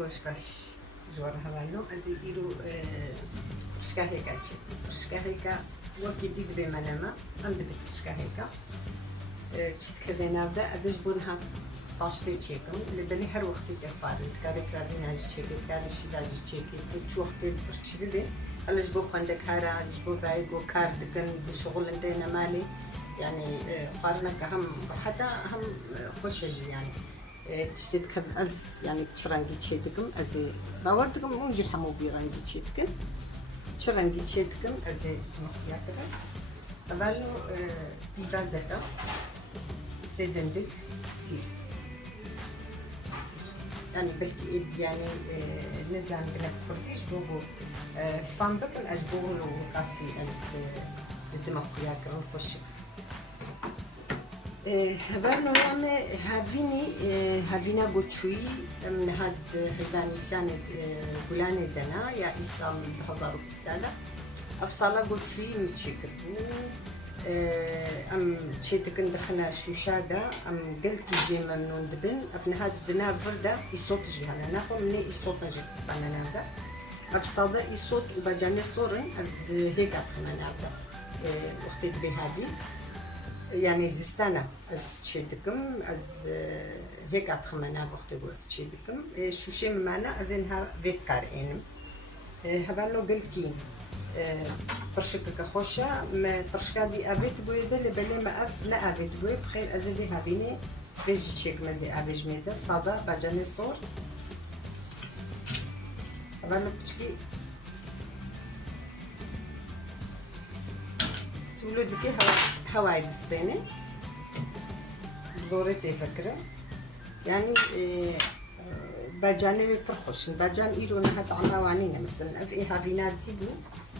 روش باش جوار هوالو از ایرو ترشكا هيكا ترشكا هيكا وكي ديد بمنما ام دبي ترشكا هيكا تشتكلينا بدا ازج بونها طاشتي تشيكم اللي بالي هر وقتي تفاري تكاري فرابين عايش تشيكي كاري شيلاجي تشيكي تشو وقتي برشتشبي هلا جبو خندك هارا جبو فايقو كار دكن بشغل انتينا مالي يعني قارنك هم حتى هم خوشجي يعني تشتت كم از يعني تشرنجي تشيدكم از باوردكم مونجي حمو بيرنجي تشيدكم تشرنجي تشيدكم از مختياتنا قبلو بيفازتا سيدندك سير يعني بلكي يعني نزام بنك كرديش بوبو فان بكن اجبولو قاسي از دمقيا كرون خوشك هبرنو يامي هافينا بوتشوي من هاد هداني سنة قولاني دنا يا إسام بهزارو بستالا أفصالا بوتشوي متشكر أم تشيتكن دخنا شوشادا أم قلت جي ممنون دبن أفن هاد دنا بردا يصوت جيهانا ناخو مني يصوت نجي تسبانا نابدا أفصادا يصوت وباجاني صورن از هيك أدخنا نابدا وقت دبي هادي يعني زستانا از تشيدكم از هيك أتخمنا بوقت جوز تشيدكم شو شيء معنا از إنها فيكار إنم هبالو قلكين برشك كخوشة ما ترشكا دي أبيت بويدا اللي بالي ما أب لا أبيت بوي بخير از اللي هابيني بيجي تشيك مزي أبيج ميدا صادا باجاني صور هبالو بتشكي تقولوا لكي هواي دستيني بزورتي فكرة يعني باجاني بيرخوش باجان إيرو نها طعما وانينا مثلا أف إيه هافينا تيبو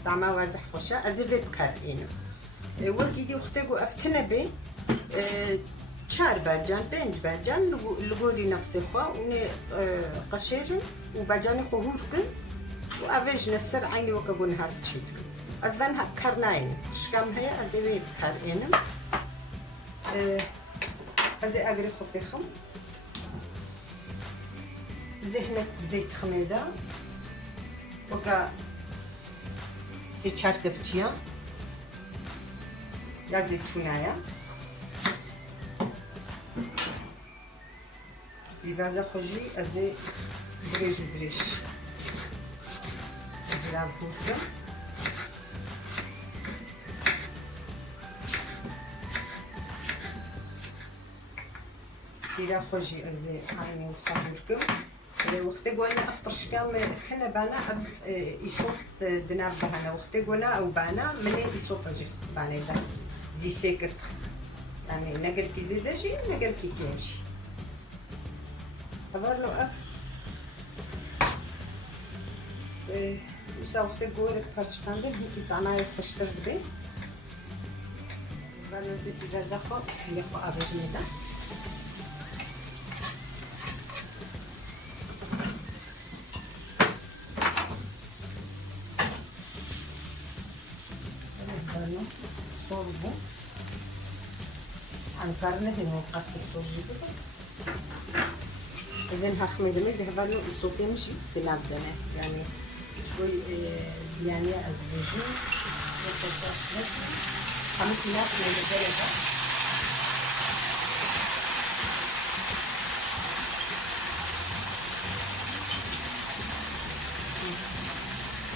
طعما وازح خوشة أزيفي بكار إينو وكي دي وقتاقو أفتنا بي چار باجان بينج باجان لغوري نفسي خوا وني قشيرن وباجاني خوهوركن وأفيج نسر عيني وكبون هاس تشيتكن از من کار نایم شکم هیا از وی کار اینم از اگری خوب بخم ذهنت زیت خمیده وکا سی چار کفتیا یا زیتونایا بیوازه خوشی از دریج از راه بودم سيرا خوجي أزي عيني وصابركم وقت قلنا أفطر شكام كنا بانا يصوت دناب بهنا وقت قلنا أو بانا مني يصوت جيكس بانا ده دي سكر يعني نقل كي زيدا شيء نقل كي كيمشي أبغى له أف وسا وقت قولك فرش كاندل هيك طعنا يخشتر دبي أبغى له زيت جزاخو سيلخو أبغى ده صوربو عن كارنه هنا قص الصورجي كده إذن هخمد مزه بالو الصوت يمشي بنبدنا يعني شوي يعني أزوجي خمس ناس من الدرجة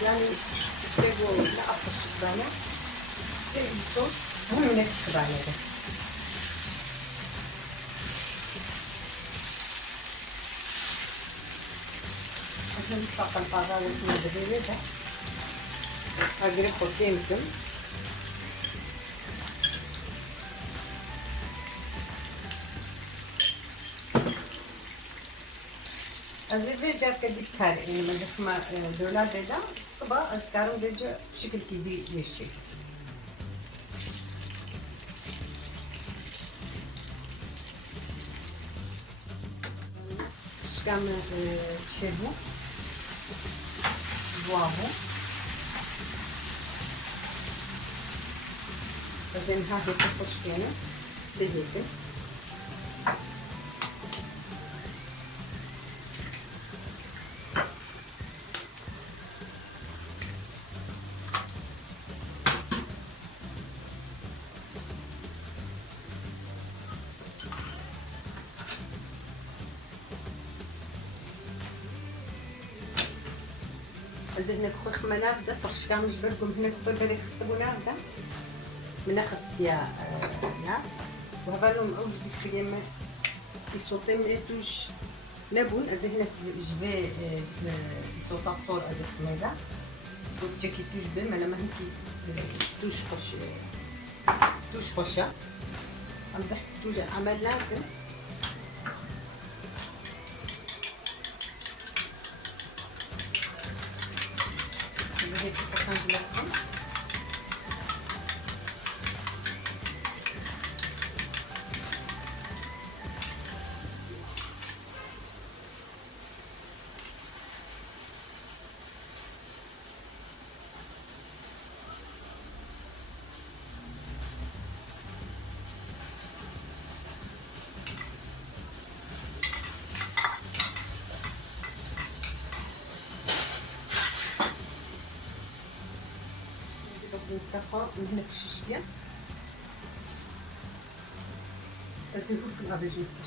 يعني تبغوا لا أفرش الشبانة الصوت هم من الشبانة ده عشان نطلق الفاضة والكنا بديري ده أقري خطينكم أزي بيجا كدي كار يعني مزخمة دولار ده الصبا أسكارون بيجا بشكل كدي يشي شكام تشيبو بوابو زينها هيك خوشكينة سيدي از هناك خوي خمنا بدا طرش كامل جبركم هناك بربري خصبونا بدا من خصتيا لا وهذا لهم اوج بالكريم يسوطي من توش لبن از هناك جبه يسوطا صور از خميدا دوك كي توش به مالا ما هنكي توش خوشا امزح توش عمل لكن زي الطحان جلاكم الصفار من هنا في الشيشليه لازم نقول في الابيج مصر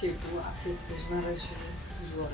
شوفوا عفيف جمال جوار